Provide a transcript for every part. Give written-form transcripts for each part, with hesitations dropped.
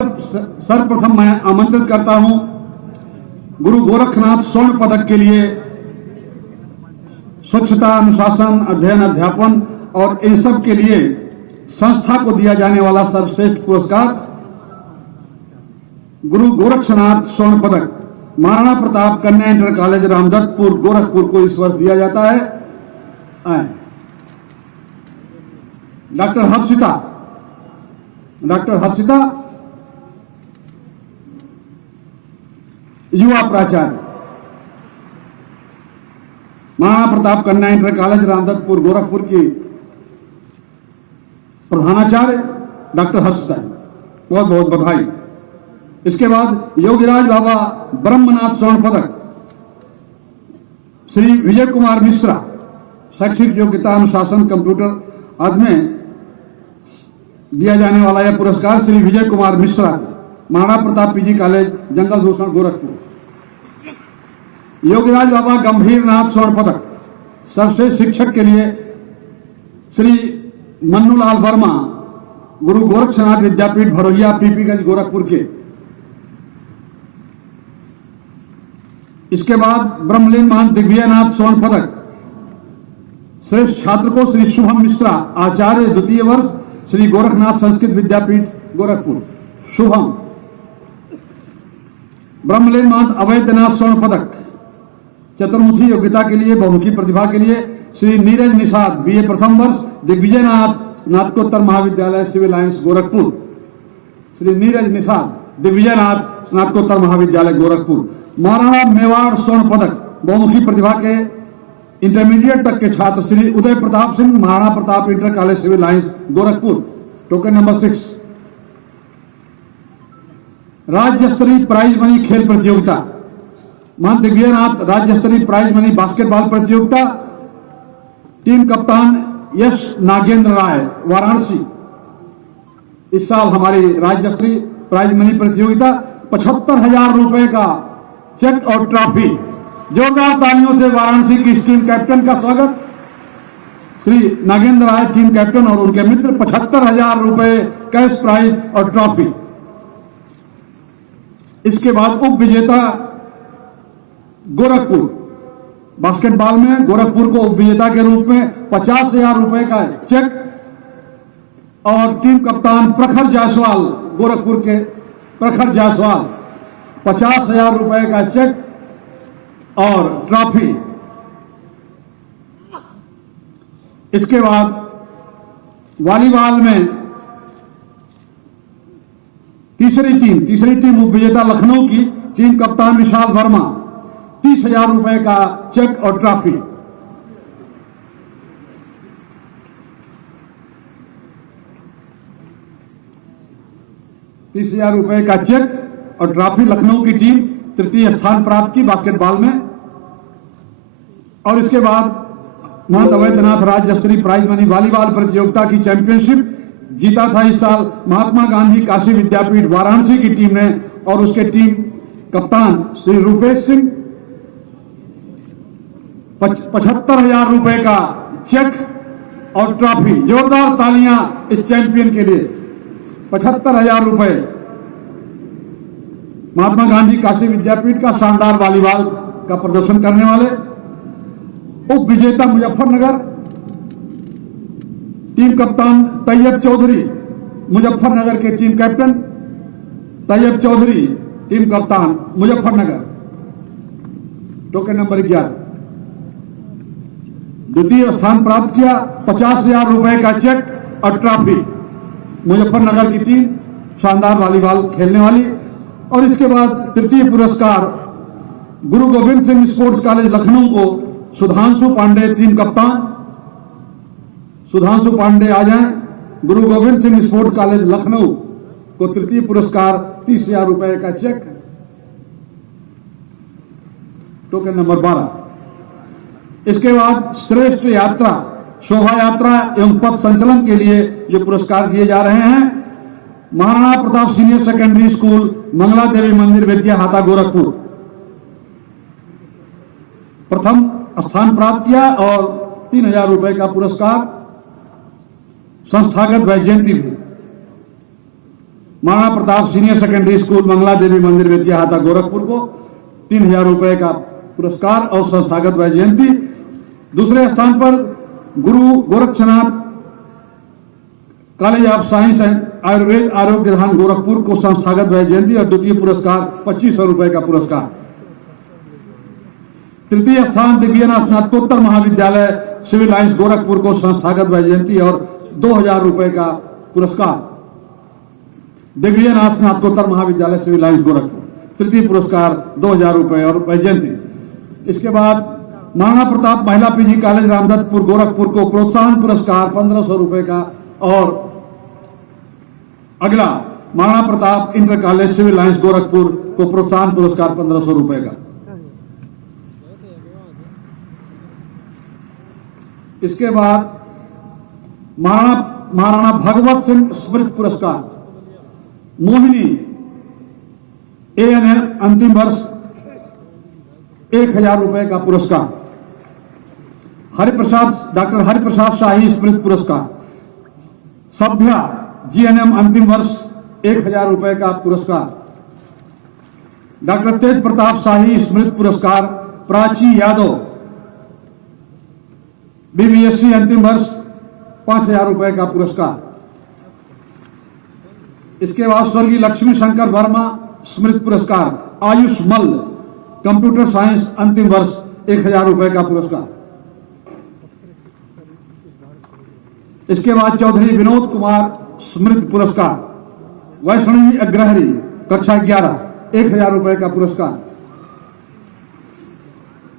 सर्वप्रथम मैं आमंत्रित करता हूं गुरु गोरखनाथ स्वर्ण पदक के लिए स्वच्छता, अनुशासन, अध्ययन, अध्यापन और इन सब के लिए संस्था को दिया जाने वाला सर्वश्रेष्ठ पुरस्कार गुरु गोरखनाथ स्वर्ण पदक महाराणा प्रताप कन्या इंटर कॉलेज रामदत्तपुर गोरखपुर को इस वर्ष दिया जाता है। डॉक्टर हर्षिता युवा प्राचार्य, महाराणा प्रताप कन्या इंटर कॉलेज रामदत्तपुर गोरखपुर की प्रधानाचार्य डॉक्टर हर्षिता, बहुत बहुत बधाई। इसके बाद योगीराज बाबा ब्रह्मनाथ स्वर्ण पदक श्री विजय कुमार मिश्रा, शैक्षिक योग्यता, अनुशासन, कंप्यूटर आदि में दिया जाने वाला यह पुरस्कार श्री विजय कुमार मिश्रा, महाराणा प्रताप पीजी कॉलेज जंगल भूषण गोरखपुर। योगीराज बाबा गंभीरनाथ स्वर्ण पदक सर्वश्रेष्ठ शिक्षक के लिए श्री मन्नूलाल वर्मा, गुरु गोरक्षनाथ विद्यापीठ भरोहिया पीपीगंज गोरखपुर के। इसके बाद ब्रह्मलीन महंत दिग्विजयनाथ स्वर्ण पदक श्रेष्ठ छात्र को श्री शुभम मिश्रा, आचार्य द्वितीय वर्ष, श्री गोरखनाथ संस्कृत विद्यापीठ गोरखपुर। शुभम। ब्रह्मलीन महंत अवैधनाथ स्वर्ण पदक चतुर्मुखी योग्यता के लिए, बहुमुखी प्रतिभा के लिए श्री नीरज निषाद, बीए प्रथम वर्ष, दिग्विजयनाथ स्नातकोत्तर महाविद्यालय सिविल लाइंस गोरखपुर। श्री नीरज निषाद, दिग्विजयनाथ स्नातकोत्तर महाविद्यालय गोरखपुर। महाराणा मेवाड़ स्वर्ण पदक बहुमुखी प्रतिभा के इंटरमीडिएट तक के छात्र Shri Uday Pratap Singh, Maharana Pratap inter college civil lines Gorakhpur. Token number 6। राज्य स्तरीय प्राइज मनी खेल प्रतियोगिता महंत दिग्विजयनाथ राज्य स्तरीय प्राइज मनी बास्केटबॉल प्रतियोगिता, टीम कप्तान यश नागेंद्र राय, वाराणसी। इस साल हमारी राज्य स्तरीय प्राइज मनी प्रतियोगिता 75,000 रुपए का चेक और ट्रॉफी। जोरदार तालियों से वाराणसी की टीम कैप्टन का स्वागत। श्री नागेंद्र राय टीम कैप्टन और उनके मित्र, 75,000 रुपए कैश प्राइज और ट्रॉफी। इसके बाद उप विजेता गोरखपुर बास्केटबॉल में गोरखपुर को उप विजेता के रूप में 50,000 रुपए का चेक और टीम कप्तान प्रखर जायसवाल, गोरखपुर के प्रखर जायसवाल, 50,000 रुपए का चेक और ट्रॉफी। इसके बाद वॉलीबॉल में तीसरी टीम उप विजेता लखनऊ की, टीम कप्तान विशाल वर्मा, 30,000 रुपए का चेक और ट्रॉफी। ₹30,000 का चेक और ट्रॉफी लखनऊ की टीम तृतीय स्थान प्राप्त की बास्केटबॉल में। और इसके बाद महंत अवैधनाथ राज्य स्तरीय प्राइज मनी वॉलीबॉल प्रतियोगिता की चैंपियनशिप जीता था इस साल महात्मा गांधी काशी विद्यापीठ वाराणसी की टीम ने, और उसके टीम कप्तान श्री रूपेश सिंह, 75,000 रुपए का चेक और ट्रॉफी। जोरदार तालियां इस चैंपियन के लिए। 75,000 रुपए। महात्मा गांधी काशी विद्यापीठ का शानदार वॉलीबॉल का प्रदर्शन करने वाले। उप विजेता मुजफ्फरनगर, टीम कप्तान तैयब चौधरी, मुजफ्फरनगर के team captain Taiyab Chaudhary, team कप्तान मुजफ्फरनगर। Token number 11। द्वितीय स्थान प्राप्त किया, 50,000 रुपए का चेक और ट्रॉफी। मुजफ्फरनगर की टीम शानदार वॉलीबॉल खेलने वाली। और इसके बाद तृतीय पुरस्कार गुरु गोविंद सिंह स्पोर्ट्स कॉलेज लखनऊ को सुधांशु पांडे, टीम कप्तान। सुधांशु पांडे आ जाएं। गुरु गोविंद सिंह स्पोर्ट्स कॉलेज लखनऊ को तृतीय पुरस्कार 30,000 रुपए का चेक। Token number 12। इसके बाद श्रेष्ठ यात्रा, शोभा यात्रा एवं पथ संचलन के लिए जो पुरस्कार दिए जा रहे हैं, Maharana Pratap senior secondary school, Mangla Devi Mandir, Betia Gorakhpur प्रथम स्थान प्राप्त किया और 3,000 रुपए का पुरस्कार संस्थागत वैजयंती भी। Maharana Pratap senior secondary school Mangla Devi Mandir Betiahata Gorakhpur को 3000 रुपए का पुरस्कार और संस्थागत वैजयंती। दूसरे स्थान पर Guru Gorakshnath college of science and Ayurveda Arogya Dham Gorakhpur को संस्थागत वैजयंती और द्वितीय पुरस्कार 2500 रुपए का पुरस्कार। तृतीय स्थान दिव्यनाथ स्नातकोत्तर महाविद्यालय सिविल लाइंस गोरखपुर को संस्थागत वैजयंती और 2000 रुपए का पुरस्कार। दिव्यनाथ स्नातकोत्तर महाविद्यालय सिविल लाइंस गोरखपुर तृतीय पुरस्कार 2000 रुपए और वैजयंती। इसके बाद महाराणा प्रताप महिला पीजी कॉलेज रामदत्तपुर गोरखपुर को प्रोत्साहन पुरस्कार 1500 रुपए का और अगला Maharana Pratap inter college civil lines Gorakhpur को प्रोत्साहन पुरस्कार 1500 रुपए का। इसके बाद महाराणा भगवत सिंह स्मृति पुरस्कार मोहिनी एएनएम अंतिम वर्ष 1000 रुपए का पुरस्कार। डॉक्टर हरिप्रसाद शाही स्मृति पुरस्कार। सभ्या जीएनएम अंतिम वर्ष 1000 रुपए का पुरस्कार। डॉक्टर तेज प्रताप शाही स्मृति पुरस्कार। प्राची यादव बीबीएससी अंतिम वर्ष 5000 रुपए का पुरस्कार। इसके बाद स्वर्गीय लक्ष्मी शंकर वर्मा स्मृति पुरस्कार। आयुष मल्ल कंप्यूटर साइंस अंतिम वर्ष 1000 रुपए का पुरस्कार। इसके बाद चौधरी विनोद कुमार स्मृति पुरस्कार। वैष्णवी अग्रहरी कक्षा 11 1000 रुपए का पुरस्कार।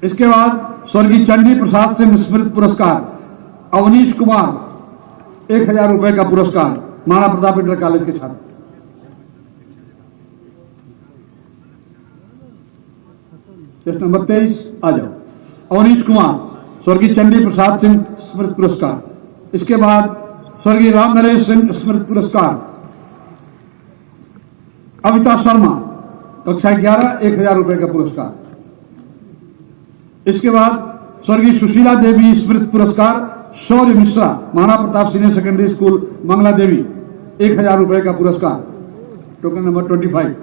इसके बाद स्वर्गीय चंडी प्रसाद सिंह स्मृति पुरस्कार। अवनीश कुमार 1000 रुपए का पुरस्कार महाराणा प्रताप इंटर कॉलेज के छात्र। प्रश्न नंबर 23 आ जाओ। अवनीश कुमार स्वर्गीय चंडी प्रसाद सिंह स्मृति पुरस्कार। इसके बाद स्वर्गीय राम नरेश सिंह स्मृति पुरस्कार। अविता शर्मा कक्षा 11 1000 रुपए का पुरस्कार। इसके बाद स्वर्गीय सुशीला देवी स्मृति पुरस्कार। Shaurya Mishra Maharana Pratap senior secondary school Mangla Devi 1000 रुपए का पुरस्कार। Token number 25।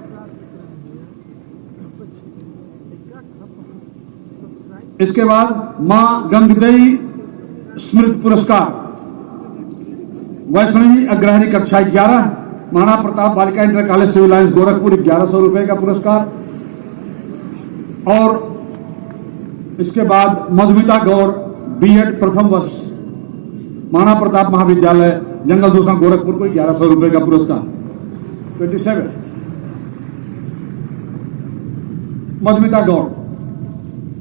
इसके बाद मां गंगदेई स्मृति पुरस्कार। वैष्णवी अग्रहरी कक्षा 11 Maharana Pratap Balika inter college civil lines Gorakhpur 1100 रुपए का पुरस्कार। और इसके बाद मधुमिता गौड़ बीएड प्रथम वर्ष महाराणा प्रताप महाविद्यालय जंगल दूषण गोरखपुर को 1100 रुपए का पुरस्कार। 27 मधुमिता गौड़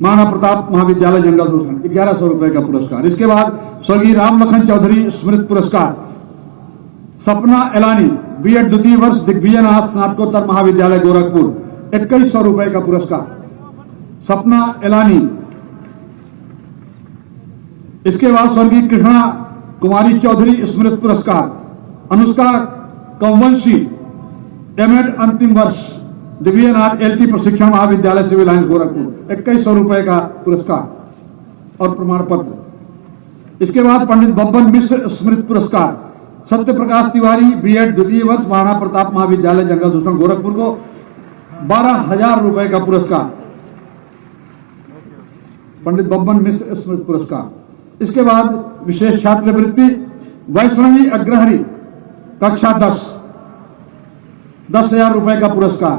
महाराणा प्रताप महाविद्यालय जंगल दूषण 1100 रुपए का पुरस्कार। इसके बाद स्वर्गीय राम लखन चौधरी स्मृति पुरस्कार। सपना एलानी बीएड द्वितीय वर्ष दिग्विजयनाथ स्नातकोत्तर महाविद्यालय गोरखपुर 2100 रुपए का पुरस्कार। सपना एलानी। इसके बाद स्वर्गीय कृष्णा कुमारी चौधरी स्मृति पुरस्कार। अनुष्का कंवंशी एमएड अंतिम वर्ष दिव्यनाथ एलटी प्रशिक्षण महाविद्यालय सिविल लाइंस गोरखपुर 2100 रुपए का पुरस्कार और प्रमाण पत्र। इसके बाद पंडित बब्बन मिश्र स्मृति पुरस्कार। सत्य प्रकाश तिवारी बीएड द्वितीय वर्ष महाराणा प्रताप महाविद्यालय जंगल दूषण गोरखपुर को 12,000 रुपए का पुरस्कार। पंडित बब्बन मिश्र स्मृति पुरस्कार। इसके बाद विशेष छात्रवृत्ति वैष्णवी अग्रहरी कक्षा 10,000 रुपए का पुरस्कार।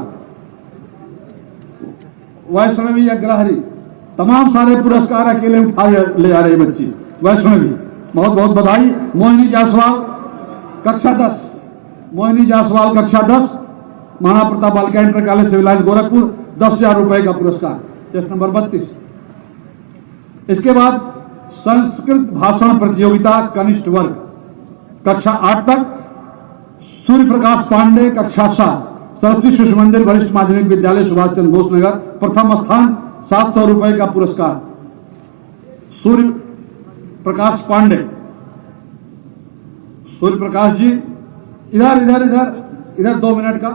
वैष्णवी अग्रहरी तमाम सारे पुरस्कार अकेले उठा ले आ रही बच्ची वैष्णवी, बहुत बहुत बधाई। मोहिनी जायसवाल कक्षा 10 मोहिनी जायसवाल कक्षा 10 Maharana Pratap Balika inter college civil lines Gorakhpur 10,000 रुपए का पुरस्कार। Test number 32। इसके बाद संस्कृत भाषण प्रतियोगिता कनिष्ठ वर्ग कक्षा 8 तक सूर्य प्रकाश पांडे कक्षा 7 सरस्वती शिशु मंदिर वरिष्ठ माध्यमिक विद्यालय सुभाष चंद्र बोस नगर प्रथम स्थान 700 रुपए का पुरस्कार। सूर्य प्रकाश पांडे, सूर्य प्रकाश जी इधर इधर इधर इधर 2 मिनट का,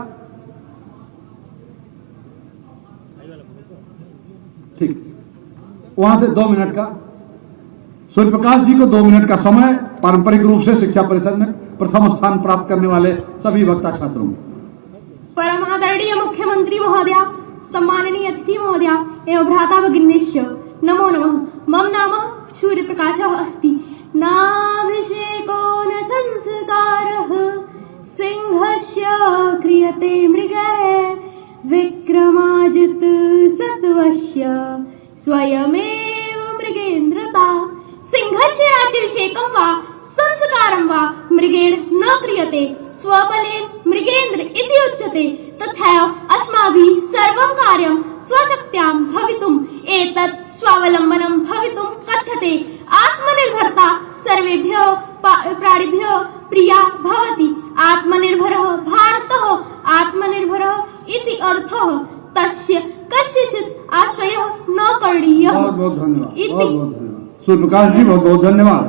ठीक, वहां से 2 मिनट का। सूर्य प्रकाश जी को 2 मिनट का समय। पारंपरिक रूप से शिक्षा परिषद में प्रथम स्थान प्राप्त करने वाले सभी वक्ता छात्रों में परमादरणीय मुख्यमंत्री महोदय, सम्माननीय अतिथि महोदय एवं भ्राता भगिनीश्च नमो नमः। मम नाम सूर्यप्रकाशः अस्ति। नाभिषेको न संस्कारः सिंहस्य क्रियते मृगः विक्रमाजित सत्वस्य स्वयमेव मृगेन्द्रता। सिंहस्य राज्याभिषेकं वा संस्कारं वा मृगेण न क्रियते, स्वबलेन मृगेन्द्र इति उच्यते। तथैव अस्माभिः सर्वं कार्यं स्वशक्त्यां भवितुम् एतत् स्वावलम्बनं भवितुं कथ्यते। आत्मनिर्भरता सर्वेभ्यः प्राणिभ्यः प्रिया भवति। आत्मनिर्भरः भारतः आत्मनिर्भरः इति अर्थः। तस्य कस्यचित् आश्रयः न करणीयः। बहुत बहुत धन्यवाद। सूर्यप्रकाश जी बहुत बहुत धन्यवाद।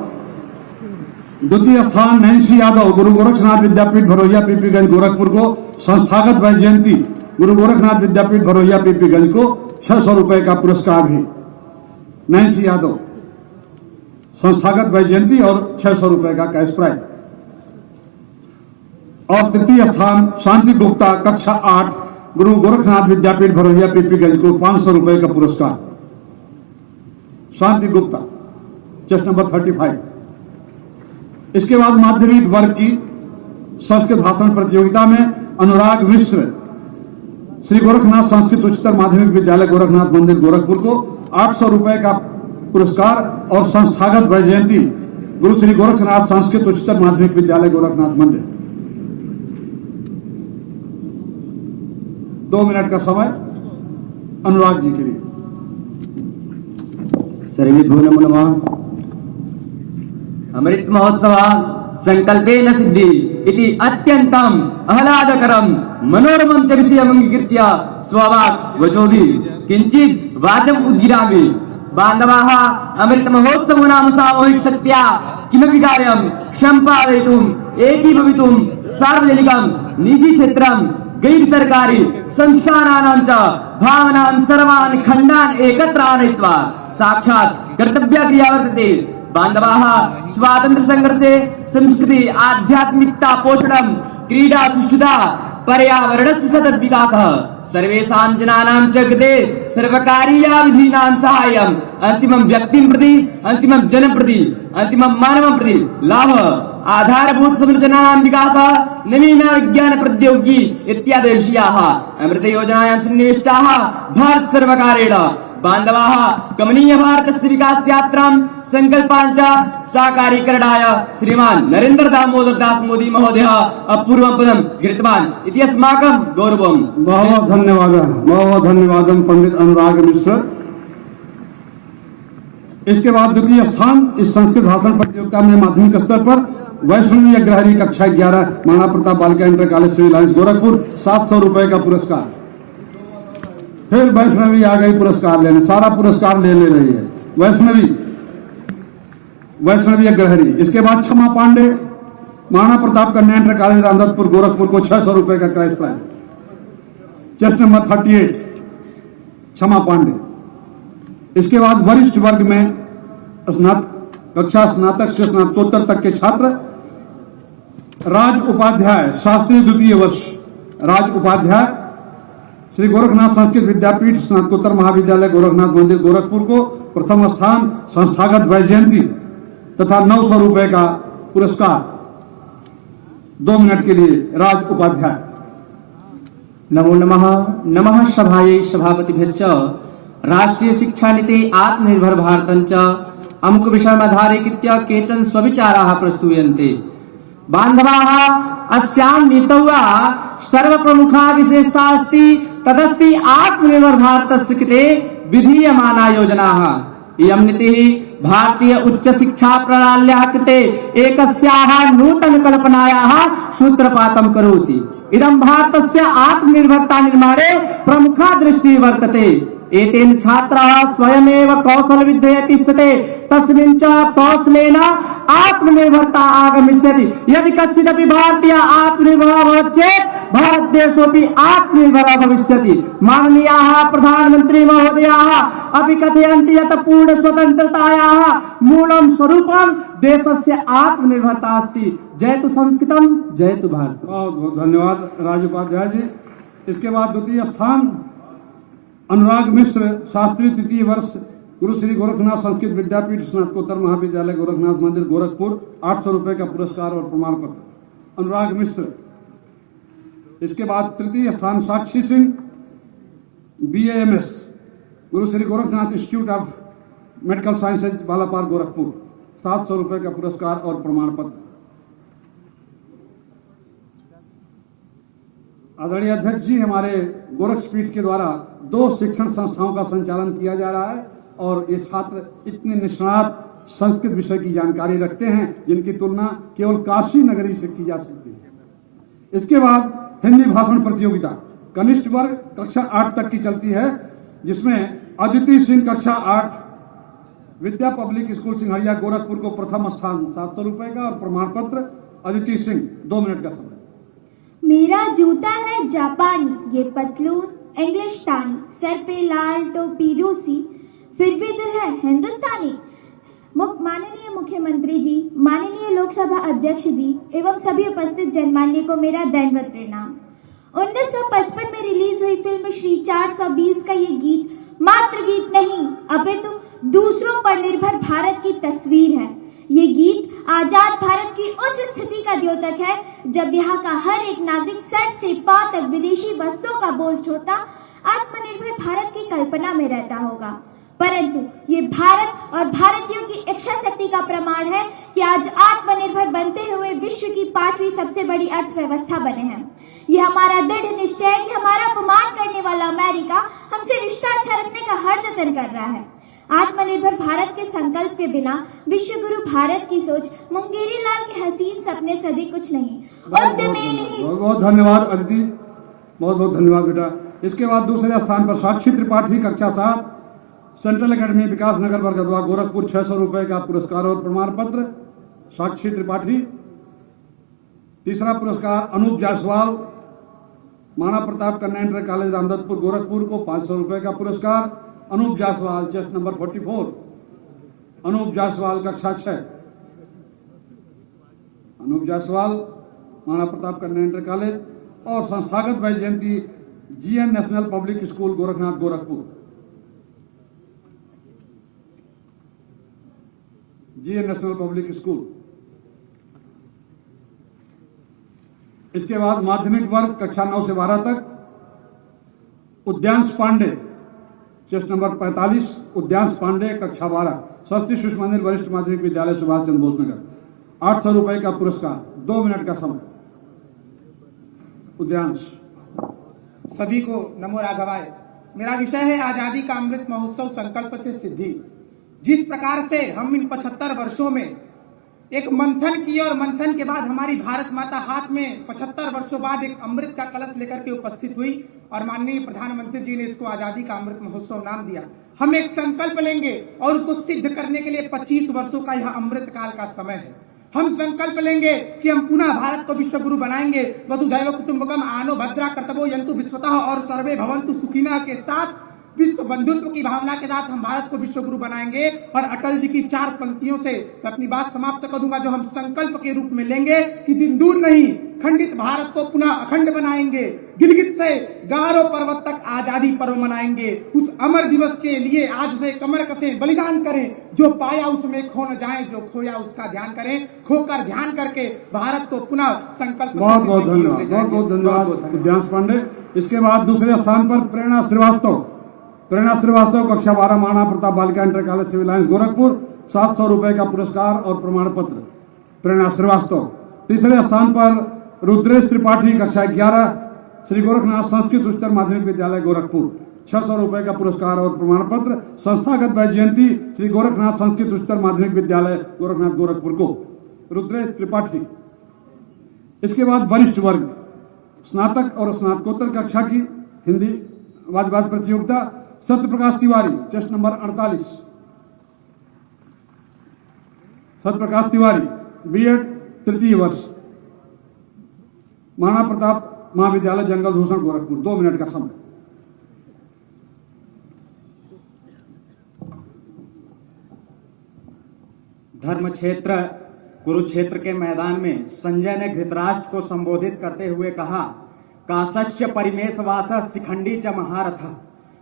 द्वितीय स्थान नैन्सी यादव, गुरु गोरखनाथ विद्यापीठ भरोहिया पीपीगंज गोरखपुर को संस्थागत वैजयंती गुरु गोरखनाथ विद्यापीठ भरोहिया पीपीगंज को 600 रुपए का पुरस्कार भी। नैन्सी यादव संस्थागत वैजयंती और 600 रुपए का कैश प्राइज। और तृतीय स्थान शांति गुप्ता कक्षा 8 गुरु गोरखनाथ विद्यापीठ भरोहिया पीपीगंज को 500 रुपए का पुरस्कार। शांति गुप्ता चेस्ट नंबर 35। इसके बाद माध्यमिक वर्ग की संस्कृत भाषण प्रतियोगिता में अनुराग मिश्र श्री गोरखनाथ संस्कृत उच्चतर माध्यमिक विद्यालय गोरखनाथ मंदिर गोरखपुर को 800 रुपए का पुरस्कार और संस्थागत वैजयंती गुरु श्री गोरखनाथ संस्कृत उच्चतर माध्यमिक विद्यालय गोरखनाथ मंदिर। 2 मिनट का समय अनुराग जी के लिए। सर्वेभ्यो नमो नमः। अमृत महोत्सव संकल्पेन सिद्धि इति अत्यंतम आह्लादकरम मनोरमं च विषयम् अंगीकृत्य स्ववाक् वचोभिः किंचित् वाचम् उद्गिरामि। बान्धवाः, अमृत महोत्सव नाम सामूहिक शक्त्या किमपि कार्यं सम्पादयितुम् एकीभवितुं सार्वजनिकं निजी क्षेत्रं गैर सरकारी संस्थानानां च भावनान् सर्वान् खण्डान् एकत्र आनयित्वा साक्षात् कर्तव्या क्रिया वर्तते। बान्धवाः, स्वातंत्र्य संघर्षे संस्कृति आध्यात्मिकता पोषणं क्रीडा सुष्ठुता पर्यावरणस्य सतत विकासः सर्वेषां जनानां च कृते सर्वकारीया विधीनां साहाय्यम् अन्तिमं व्यक्तिं प्रति अन्तिमं जनं प्रति अन्तिमं मानवं प्रति लाभः आधारभूत संरचनानां विकासः नवीन विज्ञान प्रौद्योगिकी इत्यादि विषयाः अमृत योजनायां सन्निविष्टाः भारत सर्वकारेण। बान्धवाः, कमनीय भारतस्य विकास यात्रां संकल्पान् च साकारीकरणाय श्रीमान् नरेन्द्र दामोदर दास मोदी महोदयः अपूर्वं पदं गृहीतवान् इति अस्माकं गौरवम्। बहुत धन्यवादं पंडित अनुराग मिश्र। इसके बाद द्वितीय स्थान इस संस्कृत भाषण प्रतियोगिता में माध्यमिक स्तर पर वैष्णवी अग्रहरी कक्षा 11 Maharana Pratap Balika inter college civil lines Gorakhpur 700 रुपए का पुरस्कार। फिर वैष्णवी आ गई पुरस्कार लेने, सारा पुरस्कार ले रही है वैष्णवी अग्रहरी। इसके बाद क्षमा पांडे महाराणा प्रताप कन्या इंटर कॉलेज रामदत्तपुर गोरखपुर को 600 रुपए का कैश प्राइज। चेस्ट नंबर 38 क्षमा पांडे। इसके बाद वरिष्ठ वर्ग में कक्षा स्नातक से स्नातकोत्तर तक के छात्र राज उपाध्याय शास्त्री द्वितीय वर्ष राज उपाध्याय श्री गोरखनाथ संस्कृत विद्यापीठ स्नातकोत्तर महाविद्यालय गोरखनाथ मंदिर गोरखपुर को प्रथम स्थान संस्थागत वैजयंती तथा 900 रुपए का पुरस्कार। 2 मिनट के लिए राज उपाध्याय। नमो नमः। नमः सभायै सभापतिभ्यश्च राष्ट्रीय शिक्षा नीति आत्मनिर्भर भारतञ्च अमुक विषयमाधारीकृत्य केचन स्वविचाराः प्रस्तूयन्ते। बान्धवाः, अस्यां नीतौ सर्वप्रमुखा विशेषता अस्ति तदस्ति आत्मनिर्भर भारतस्य कृते विधीयमाना योजनाः। इयं नीतिः भारतीय उच्च शिक्षा प्रणाल्याः कृते एकस्याः नूतन कल्पनायाः सूत्रपातं करोति। इदं भारतस्य आत्मनिर्भरता निर्माणे प्रमुखा दृष्टिः वर्तते। एतेन छात्राः स्वयमेव कौशलविद्येतिष्यते तस्मिन् च कौशलेन आत्मनिर्भरता आगमिष्यति। यदि कश्चिदपि भारतीय आत्मनिर्भरः भवति चेत् भारतदेशोऽपि आत्मनिर्भरः भविष्यति। माननीयाः प्रधानमन्त्री महोदयाः अपि कथयन्ति यत् पूर्णस्वतन्त्रतायाः मूलं स्वरूपं देशस्य आत्मनिर्भरता अस्ति। जयतु संस्कृतं, जयतु भारत। बहुत बहुत धन्यवाद राज उपाध्याय जी। इसके बाद द्वितीय स्थान अनुराग मिश्र, शास्त्री, तृतीय वर्ष, गुरु श्री गोरखनाथ संस्कृत विद्यापीठ स्नातकोत्तर महाविद्यालय गोरखनाथ मंदिर गोरखपुर, 800 रुपए का पुरस्कार और प्रमाण पत्र। अनुराग मिश्र। इसके बाद तृतीय स्थान साक्षी Singh, BAMS, Guru Shri Gorakhnath institute of medical sciences Balapar Gorakhpur, 700 रुपए का पुरस्कार और प्रमाण पत्र। आदरणीय अध्यक्ष जी, हमारे गोरखपीठ के द्वारा 2 शिक्षण संस्थाओं का संचालन किया जा रहा है और ये छात्र इतने निष्णात संस्कृत विषय की जानकारी रखते हैं जिनकी तुलना केवल काशी नगरी से की जा सकती है। इसके बाद हिंदी भाषण प्रतियोगिता कनिष्ठ वर्ग कक्षा 8 तक की चलती है, जिसमें अदिति सिंह कक्षा 8 विद्या पब्लिक स्कूल सिंघड़िया गोरखपुर को प्रथम स्थान, 700 रुपए का और प्रमाण पत्र। अदिति सिंह, 2 मिनट का समय। मेरा जूता है जापानी, ये पतलून इंग्लिशतानी, सर पे लाल टोपी रूसी, फिर भी दिल है हिंदुस्तानी। माननीय मुख्यमंत्री जी, माननीय लोकसभा अध्यक्ष जी एवं सभी उपस्थित जनमान्य को मेरा दंडवत प्रणाम। 1955 में रिलीज हुई फिल्म श्री 420 का ये गीत मात्र गीत नहीं अपितु दूसरों पर निर्भर भारत की तस्वीर है। ये गीत आजाद भारत की उस स्थिति का द्योतक है जब यहाँ का हर एक नागरिक सर से पांव तक विदेशी वस्तुओं का बोझ ढोता आत्मनिर्भर भारत की कल्पना में रहता होगा। परंतु ये भारत और भारतीयों की इच्छा शक्ति का प्रमाण है कि आज आत्मनिर्भर बनते हुए विश्व की 5वीं सबसे बड़ी अर्थव्यवस्था बने हैं। ये हमारा दृढ़ निश्चय है कि हमारा अपमान करने वाला अमेरिका हमसे रिश्ता अच्छा रखने का हर जतन कर रहा है। आत्मनिर्भर भारत के संकल्प के बिना विश्व गुरु भारत की सोच मुंगेरी लाल के हसीन सपने से अधिक कुछ नहीं। उद्यमी नहीं। बहुत बहुत धन्यवाद अदिति, बहुत बहुत धन्यवाद बेटा। इसके बाद दूसरे स्थान पर साक्षी त्रिपाठी कक्षा 7 सेंट्रल एकेडमी विकास नगर बरगदवा गोरखपुर, 600 रुपए का पुरस्कार और प्रमाण पत्र। साक्षी त्रिपाठी। तीसरा पुरस्कार अनूप जायसवाल, माना प्रताप कन्या इंटर कॉलेज रामदत्तपुर गोरखपुर को 500 रुपए का पुरस्कार। Anoop Jaiswal, chest number 44। अनूप जायसवाल कक्षा 6। अनूप जायसवाल, माना प्रताप कन्या इंटर कॉलेज और संस्थागत Vaijayanti GN national public school Gorakhnath Gorakhpur. GN national public school. इसके बाद माध्यमिक वर्ग कक्षा 9 से 12 तक उद्यांश पांडे, चेस्ट नंबर 45, उद्यांश पांडे कक्षा 12, सरस्वती शिशु मंदिर वरिष्ठ माध्यमिक विद्यालय सुभाष चंद्र बोस नगर, 800 रुपए का पुरस्कार। 2 मिनट का समय। उद्यांश। सभी को नमो राघवाय। मेरा विषय है आजादी का अमृत महोत्सव संकल्प से सिद्धि। जिस प्रकार से हम इन 75 वर्षों में एक मंथन किए और मंथन के बाद हमारी भारत माता हाथ में 75 वर्षों बाद एक अमृत का कलश लेकर के उपस्थित हुई और माननीय प्रधानमंत्री जी ने इसको आजादी का अमृत महोत्सव नाम दिया। हम एक संकल्प लेंगे और उसको सिद्ध करने के लिए 25 वर्षों का यह अमृत काल का समय है। हम संकल्प लेंगे कि हम पुनः भारत को विश्व गुरु बनाएंगे। वसुधैव कुटुंबकम आनो भद्रा कर्तव्यो यंतु विश्वतः और सर्वे भवन्तु सुखिनः के साथ विश्व बंधुत्व की भावना के साथ हम भारत को विश्व गुरु बनाएंगे। और अटल जी की 4 पंक्तियों से मैं अपनी बात समाप्त करूंगा, जो हम संकल्प के रूप में लेंगे कि दिन दूर नहीं खंडित भारत को पुनः अखंड बनाएंगे। गिलगित से गारो पर्वत तक आजादी पर्व मनाएंगे। उस अमर दिवस के लिए आज से कमर कसें, बलिदान करें। जो पाया उसमें खो न जाए, जो खोया उसका ध्यान करें। खोकर ध्यान करके भारत को पुनः संकल्प। बहुत बहुत धन्यवाद, बहुत बहुत धन्यवाद उद्यांश पांडे। इसके बाद दूसरे स्थान पर प्रेरणा श्रीवास्तव, प्रेरणा श्रीवास्तव कक्षा 12 माना Pratap Balika inter college civil lines Gorakhpur, 700 रुपए का पुरस्कार और प्रमाण पत्र। प्रेरणा श्रीवास्तव। तीसरे स्थान पर रुद्रेश त्रिपाठी कक्षा 11 श्री गोरखनाथ संस्कृत उच्चतर माध्यमिक विद्यालय गोरखपुर, 600 रुपए का पुरस्कार और प्रमाण पत्र। संस्थागत वैजयंती श्री गोरखनाथ संस्कृत उच्चतर माध्यमिक विद्यालय गोरखनाथ गोरखपुर को रुद्रेश त्रिपाठी। इसके बाद वरिष्ठ वर्ग स्नातक और स्नातकोत्तर कक्षा की हिंदी वादविवाद प्रतियोगिता Satyaprakash Tiwari, chest number 48। Satyaprakash Tiwari, B.Ed तृतीय वर्ष, महाराणा प्रताप महाविद्यालय जंगल भूषण गोरखपुर। 2 मिनट का समय। धर्म क्षेत्र कुरुक्षेत्र के मैदान में संजय ने धृतराष्ट्र को संबोधित करते हुए कहा, काशस्य परिमेश वास शिखंडी च महारथ।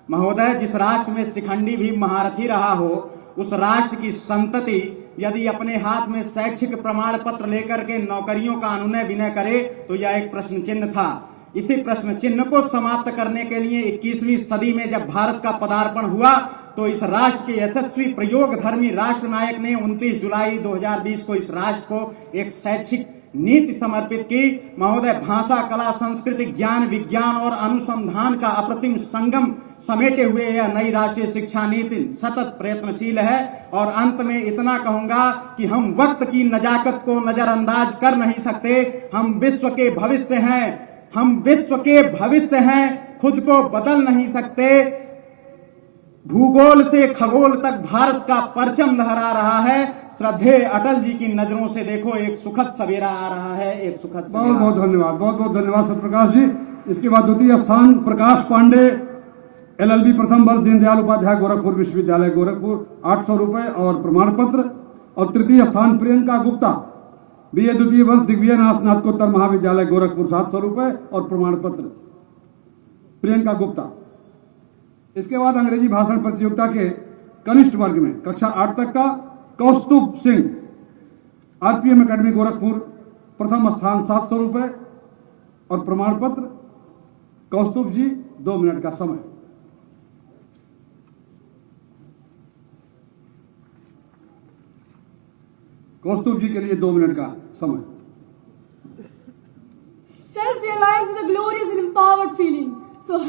महोदय, जिस राष्ट्र में शिखंडी भी महारथी रहा हो, उस राष्ट्र की संतति यदि अपने हाथ में शैक्षिक प्रमाण पत्र लेकर के नौकरियों का अनुनय विनय करे तो यह एक प्रश्न चिन्ह था। इसी प्रश्न चिन्ह को समाप्त करने के लिए 21वीं सदी में जब भारत का पदार्पण हुआ तो इस राष्ट्र के यशस्वी प्रयोगधर्मी राष्ट्र नायक ने 29 जुलाई 2020 को इस राष्ट्र को एक शैक्षिक नीति समर्पित की। महोदय, भाषा, कला, संस्कृति, ज्ञान, विज्ञान और अनुसंधान का अप्रतिम संगम समेटे हुए यह नई राष्ट्रीय शिक्षा नीति सतत प्रयत्नशील है। और अंत में इतना कहूंगा कि हम वक्त की नजाकत को नजरअंदाज कर नहीं सकते। हम विश्व के भविष्य हैं, खुद को बदल नहीं सकते। भूगोल से खगोल तक भारत का परचम लहरा रहा है। श्रद्धेय अटल जी की नजरों से देखो, एक सुखद सवेरा आ रहा है, एक सुखद सवेरा। बहुत बहुत धन्यवाद, बहुत बहुत धन्यवाद सत्यप्रकाश जी। इसके बाद द्वितीय स्थान प्रकाश पांडे, LLB प्रथम वर्ष, दीनदयाल उपाध्याय गोरखपुर विश्वविद्यालय गोरखपुर, 800 रुपए और प्रमाण पत्र। और तृतीय स्थान प्रियंका गुप्ता, BA द्वितीय वर्ष, दिव्यनाथ स्नातकोत्तर महाविद्यालय गोरखपुर, 700 रुपए और प्रमाण पत्र। प्रियंका गुप्ता। इसके बाद अंग्रेजी भाषण प्रतियोगिता के कनिष्ठ वर्ग में कक्षा 8 तक का कौस्तुभ सिंह, RPM एकेडमी गोरखपुर, प्रथम स्थान, 700 रुपए और प्रमाण पत्र। कौस्तुभ जी, 2 मिनट का समय। कौस्तुभ जी के लिए 2 मिनट का समय। Self-reliance is a glorious and empowered feeling. So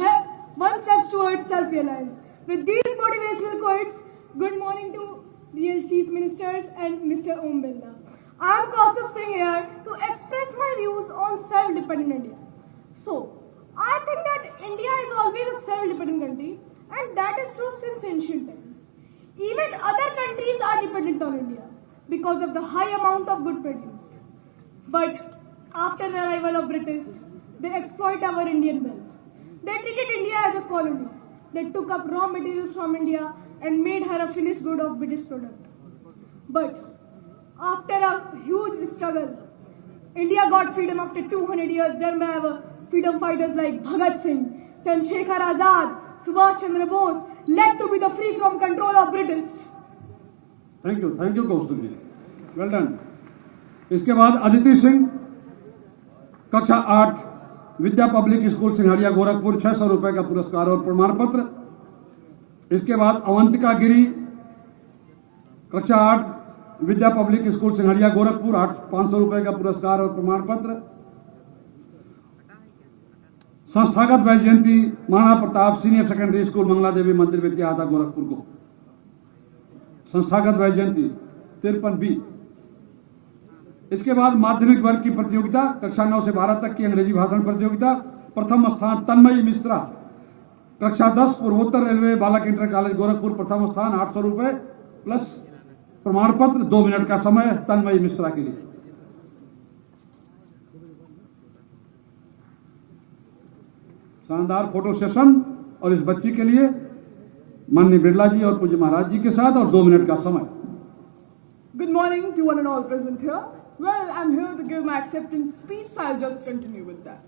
one step towards self-reliance. With these motivational quotes, good morning to dear Chief Ministers and Mr. Om Birla. I am Kaustubh Singh here to express my views on self-dependent India. So, I think that India is always a self-dependent country, and that is true since ancient time. Even other countries are dependent on India because of the high amount of good produce. But after the arrival of British, they exploit our Indian wealth. They treated India as a colony. They took up raw materials from India and made her a finished good of British product. But after a huge struggle, India got freedom after 200 years, done by our freedom fighters like Bhagat Singh, Chandrasekhar Azad, Subhash Chandra Bose, led to be the free from control of British. Thank you Kaustubh ji, well done. इसके बाद अदिति सिंह, कक्षा 8, Vidya public school Singhadiya Gorakhpur, 600 रुपए का पुरस्कार और प्रमाण पत्र। इसके बाद अवंतिका गिरी, कक्षा 8, विद्या पब्लिक स्कूल सिंघाड़िया गोरखपुर, 500 रुपए का पुरस्कार और प्रमाण पत्र। संस्थागत वैजयंती, Maharana Pratap senior secondary school, Mangla Devi Mandir Vidyahata Gorakhpur को संस्थागत वैजयंती 53B। इसके बाद माध्यमिक वर्ग की प्रतियोगिता, कक्षा 9 से 12 तक की अंग्रेजी भाषण प्रतियोगिता, प्रथम स्थान तन्मयी मिश्रा, कक्षा 10, पूर्वोत्तर रेलवे बालक इंटर कॉलेज गोरखपुर, प्रथम स्थान, 800 रुपए प्लस प्रमाण पत्र। 2 मिनट का समय तन्मयी मिश्रा के लिए। शानदार फोटो सेशन और इस बच्ची के लिए माननीय बिरला जी और पूज्य महाराज जी के साथ, और 2 मिनट का समय। Good morning to one and all present here. Well, I'm here to give my acceptance speech, so I'll just continue with that.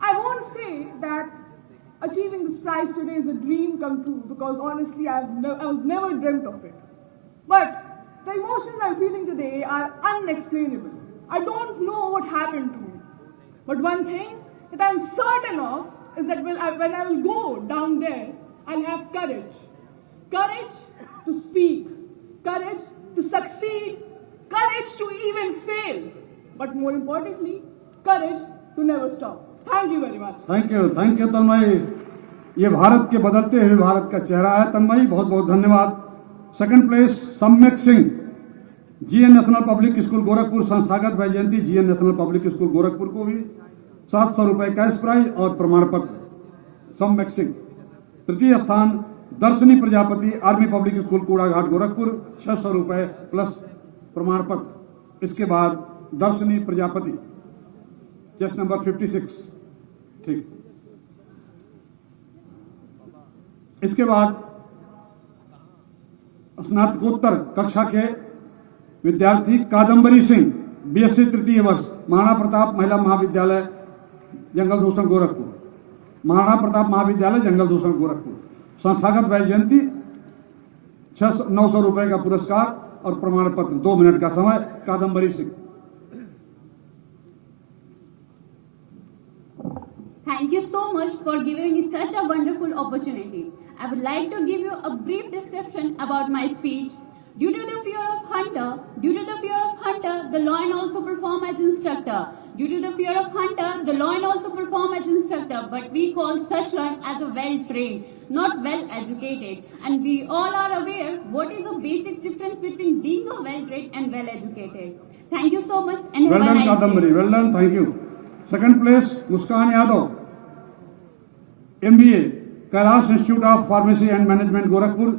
I won't say that achieving this prize today is a dream come true, because honestly, I was never dreamt of it. But the emotions I'm feeling today are unexplainable. I don't know what happened to me. But one thing that I'm certain of is that when I will go down there, I'll have courage. Courage to speak. Courage to succeed. Courage to even fail. But more importantly, courage to never stop. Thank you very much. Thank you Tanmayi. ये भारत के बदलते हुए भारत का चेहरा है तन्मयी, बहुत बहुत धन्यवाद। Second place Samyak Singh, GN national public school Gorakhpur, संस्थागत Vaijayanti, GN national public school Gorakhpur को भी 700 रुपए कैश प्राइज और प्रमाण पत्र। सम्यक सिंह। तृतीय स्थान दर्शनी Prajapati, army public school Kudaghat Gorakhpur, 600 रुपए प्लस प्रमाण पत्र। इसके बाद दर्शनी प्रजापति, चेस्ट नंबर 56, ठीक। इसके बाद स्नातकोत्तर कक्षा के विद्यार्थी कादम्बरी सिंह, BSc तृतीय वर्ष, महाराणा प्रताप महिला महाविद्यालय जंगल दूषण गोरखपुर, महाराणा प्रताप महाविद्यालय जंगल दूषण गोरखपुर, संस्थागत वैजयंती 900 रुपए का पुरस्कार और प्रमाण पत्र। 2 मिनट का समय। Kadambari Singh. Thank you so much for giving me such a wonderful opportunity. I would like to give you a brief description about my speech. Due to the fear of hunter, the lion also perform as instructor. Due to the fear of hunter, the lion also perform as instructor. But we call such lion as a well-trained, not well-educated. And we all are aware what is the basic difference between being a well-trained and well-educated. Thank you so much and Well have a done, nice day. Kadambari. Well done. Thank you. Second place, Muskan Yadav, MBA, Kailash institute of pharmacy and management Gorakhpur,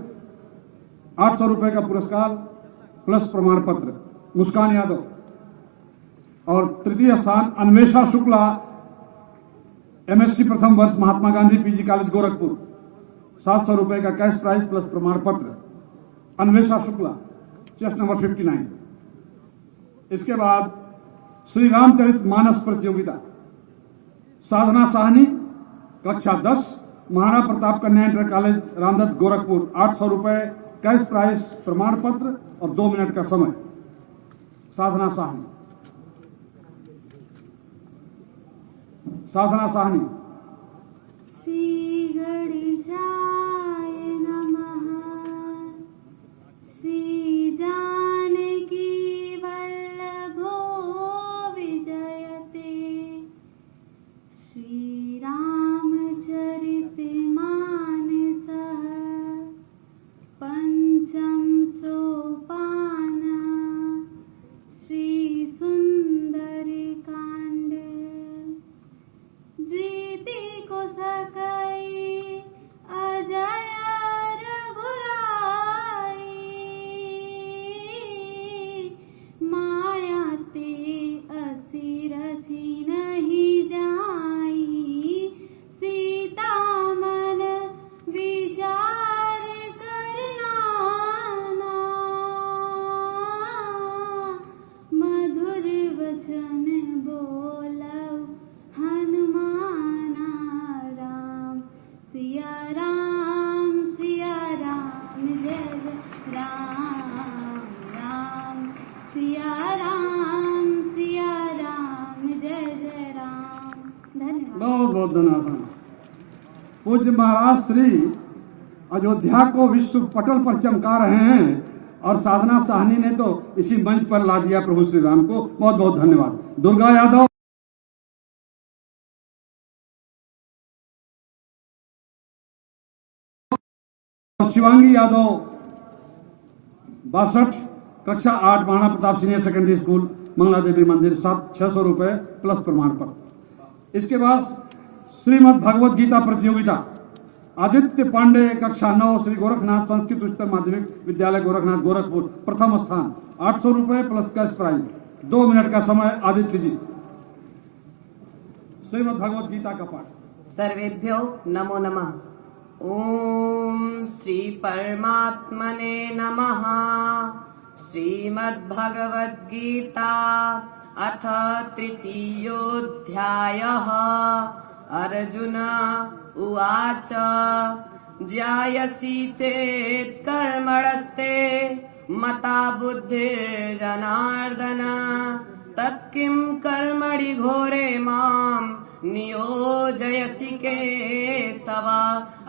800 रुपए का पुरस्कार plus प्रमाण पत्र। मुस्कान यादव। और तृतीय स्थान Anvesha Shukla, MSc प्रथम वर्ष, महात्मा गांधी पीजी कॉलेज गोरखपुर, 700 रुपए का कैश प्राइज प्लस प्रमाण पत्र। Anvesha Shukla, chest number 59। इसके बाद श्री रामचरित मानस प्रतियोगिता, साधना साहनी, कक्षा 10, महाराणा प्रताप कन्या इंटर कॉलेज रामदत्त गोरखपुर, 800 रुपए कैश प्राइज प्रमाण पत्र और 2 मिनट का समय। साधना साहनी। साधना साहनी। श्री गणेशाय नमः। श्री जानकी वल्लभो विजयते। श्री रामचरितमानसः पंचम सोपान। श्री सुंदरकांड। जीति को सकई अजय रघुराई। माया ते असि रचि नहीं जाई। सीता मन विचार करना। मधुर वचन बोलौ हनुमाना। राम सिया राम जय जय राम। राम सिया राम जय जय राम। धन्यवाद। बहुत बहुत धन्यवाद। पूज्य महाराज श्री अयोध्या को विश्व पटल पर चमका रहे हैं और साधना साहनी ने तो इसी मंच पर ला दिया प्रभु श्री राम को। बहुत बहुत धन्यवाद। दुर्गा यादव। शिवांगी यादव, 62, कक्षा 8, Maharana Pratap senior secondary school, Mangla Devi Mandir, 600 रुपए प्लस प्रमाण पत्र। इसके बाद श्रीमद् भगवत गीता प्रतियोगिता, आदित्य पांडे, कक्षा 9, श्री गोरखनाथ संस्कृत उच्चतर माध्यमिक विद्यालय गोरखनाथ गोरखपुर, प्रथम स्थान, 800 रुपए प्लस कैश प्राइज। 2 मिनट का समय। आदित्य जी, श्रीमद् भगवत गीता का पाठ। सर्वेभ्यो नमो नमः। ओम श्री परमात्मने नमः। श्रीमद्भगवद्गीता अथ तृतीयोऽध्यायः। अर्जुन उवाच ज्यायसि चेत् कर्मणस्ते मता बुद्धिर्जनार्दन तत्किं कर्मणि घोरे मां नियोजयसि केशव।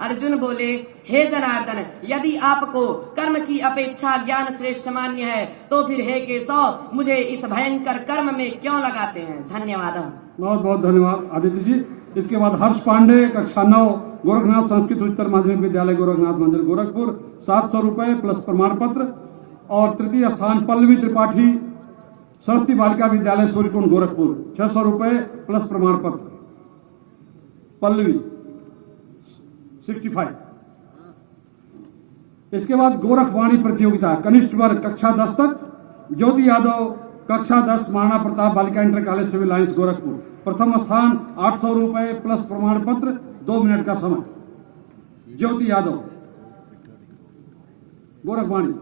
अर्जुन बोले, हे जनार्दन, यदि आपको कर्म की अपेक्षा ज्ञान श्रेष्ठ मान्य है तो फिर हे केशव मुझे इस भयंकर कर्म में क्यों लगाते हैं। धन्यवाद। बहुत बहुत धन्यवाद आदित्य जी। इसके बाद हर्ष पांडे, कक्षा 9, गोरखनाथ संस्कृत उच्चतर माध्यमिक विद्यालय गोरखनाथ मंदिर गोरखपुर, 700 रुपए प्लस प्रमाण पत्र। और तृतीय स्थान पल्लवी त्रिपाठी, सरस्वती बालिका विद्यालय सूर्यकुंड गोरखपुर, 600 रुपए प्लस प्रमाण पत्र। पल्लवी 65। इसके बाद गोरखवाणी प्रतियोगिता, कनिष्ठ वर्ग, कक्षा 10 तक, ज्योति यादव, कक्षा 10, Maharana Pratap Balika inter college civil lines Gorakhpur, प्रथम स्थान, 800 रुपए प्लस प्रमाण पत्र। 2 मिनट का समय। ज्योति यादव, गोरखवाणी।